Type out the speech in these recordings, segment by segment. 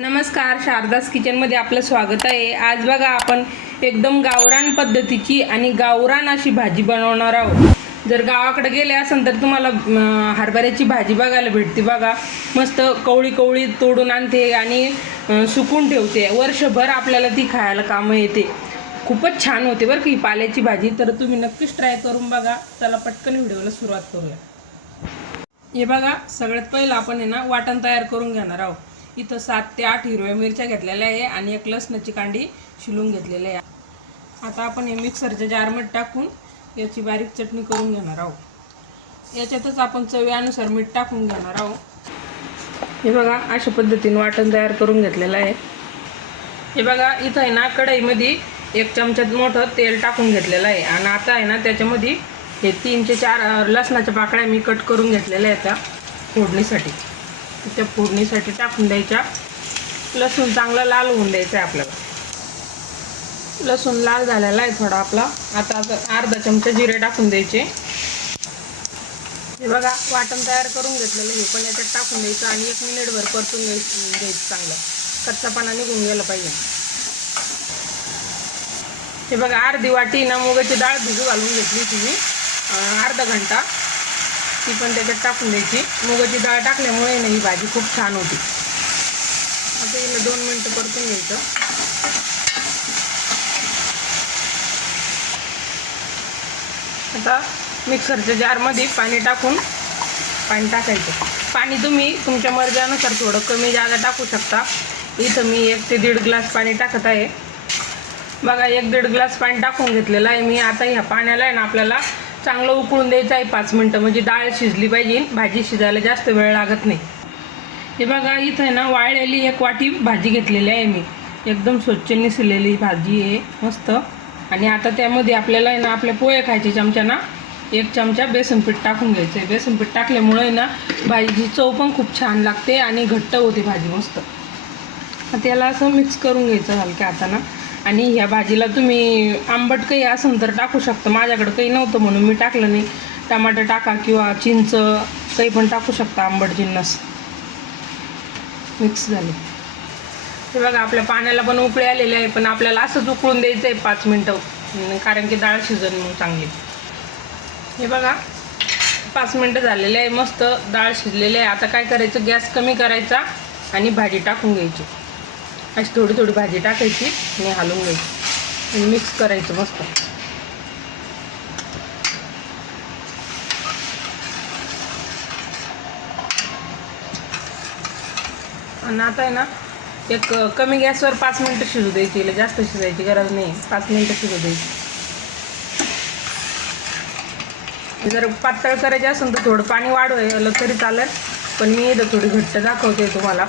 नमस्कार शारदास किचनमध्ये आपलं स्वागत आहे. आज बघा आपण एकदम गावरान पद्धतीची आणि गावरान अशी भाजी बनवणार आहोत. जर गावाकडे गेले असेल तर तुम्हाला हरभऱ्याची भाजी बघायला भेटते बघा. मस्त कवळी कवळी तोडून आणते आणि सुकून ठेवते. वर्षभर आपल्याला ती खायला कामं येते. खूपच छान होते बरं की पाल्याची भाजी. तर तुम्ही नक्कीच ट्राय करून बघा. चला पटकन व्हिडिओला सुरुवात करूया. हे बघा सगळ्यात पहिलं आपण आहे ना वाटण तयार करून घेणार आहोत. इथं सात ते आठ हिरव्या मिरच्या घेतलेल्या आहे आणि एक लसणाची कांडी शिलून घेतलेली आहे. आता आपण हे मिक्सरच्या जारमध्ये टाकून याची बारीक चटणी करून घेणार आहोत. याच्यातच आपण चवीनुसार मीठ टाकून घेणार आहोत. हे बघा अशा पद्धतीने वाटण तयार करून घेतलेलं आहे. हे बघा इथं आहे ना कढईमध्ये एक चमच्यात मोठं तेल टाकून घेतलेलं आहे. आणि आता आहे ना त्याच्यामध्ये हे तीन ते चार लसणाच्या पाकळ्या मी कट करून घेतलेल्या आहेत फोडणीसाठी. त्या फोडणीसाठी टाकून द्यायच्या. लसूण चांगला लाल होऊन द्यायचं आहे आपल्याला. लसूण लाल झालेला आहे थोडा आपला. आता अर्धा चमचा जिरे टाकून द्यायचे. हे बघा वाटण तयार करून घेतलेलं हे पण याच्यात टाकून द्यायचं आणि एक मिनिटभर परतून घ्यायचं द्यायचं चांगलं. कच्चापणा निघून गेला पाहिजे. हे बघा अर्धी वाटी ना मुगाची डाळ भिजू घालून घेतली तुम्ही. अर्धा घंटा. ती पण त्याच्यात टाकून द्यायची. मुगाची डाळ टाकल्यामुळे ना ही भाजी खूप छान होती. आता हिला दोन मिनटं परतून घ्यायचं. आता मिक्सरच्या जारमध्ये पाणी टाकून पाणी टाकायचं. पाणी तुम्ही तुमच्या मर्जानुसार थोडं कमी जादा टाकू शकता. इथं मी एक ते दीड ग्लास पाणी टाकत आहे. बघा एक दीड ग्लास पाणी टाकून घेतलेलं आहे मी. आता ह्या पाण्याला आहे ना आपल्याला चांगलं उकळून द्यायचं आहे पाच मिनटं. म्हणजे डाळ शिजली पाहिजे भाजी शिजायला जास्त वेळ लागत नाही. हे बघा इथं आहे ना वाळलेली एक वाटी भाजी घेतलेली आहे मी. एकदम स्वच्छ निसलेली भाजी आहे मस्त. आणि आता त्यामध्ये आपल्याला आहे ना आपल्या पोहे खायचे चमच्याना एक चमचा बेसनपीठ टाकून घ्यायचं आहे. बेसनपीठ टाकल्यामुळे आहे ना भाजीची चव पण खूप छान लागते आणि घट्ट होते भाजी मस्त. मग त्याला असं मिक्स करून घ्यायचं हलक्या ना. आणि ह्या भाजीला तुम्ही आंबट काही असेल तर टाकू शकता. माझ्याकडं काही नव्हतं म्हणून मी टाकलं नाही. टमाटर टाका किंवा चिंच काही पण टाकू शकता आंबट जिन्नस. मिक्स झाले. हे बघा आपल्या पाण्याला पण उकळे आलेले आहे पण आपल्याला असंच उकळून द्यायचं आहे पाच मिनटं. कारण की डाळ शिजन मग चांगली. हे बघा पाच मिनटं झालेले आहे मस्त डाळ शिजलेली आहे. आता काय करायचं? गॅस कमी करायचा आणि भाजी टाकून घ्यायची. अशी थोडी थोडी भाजी टाकायची आणि हलवून घ्यायची. आणि मिक्स करायचं मस्त. आणि आता आहे ना एक कमी गॅसवर पाच मिनटं शिजू द्यायची. इला जास्त शिजायची गरज नाही. पाच मिनटं शिजू द्यायची. जर पातळ करायचे असेल तर थोडं पाणी वाढवलं तरी चालेल. पण मी इथं थोडी घट्ट दाखवते तुम्हाला.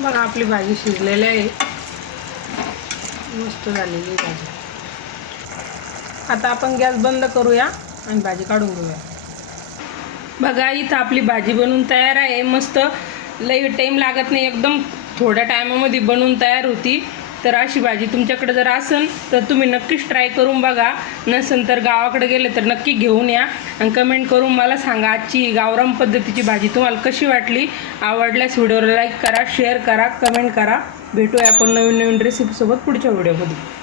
बघा आपली भाजी शिजलेली आहे. मस्त झालेली भाजी. आता आपण गॅस बंद करूया आणि भाजी काढून घेऊया. बघा इथं आपली भाजी बनवून तयार आहे. मस्त लई टाईम लागत नाही. एकदम थोड्या टायमामध्ये बनवून तयार होती. तर अशी भाजी तुमच्याकडे जर असेल तर तुम्ही नक्कीच ट्राय करून बघा. नसेल तर गावाकडे गेले तर नक्की घेऊन या. आणि कमेंट करून मला सांगा आजची गावराम पद्धतीची भाजी तुम्हाला कशी वाटली. आवडल्यास व्हिडिओला लाईक करा शेअर करा कमेंट करा. भेटूया आपण नवीन नवीन रेसिपीसोबत पुढच्या व्हिडिओमध्ये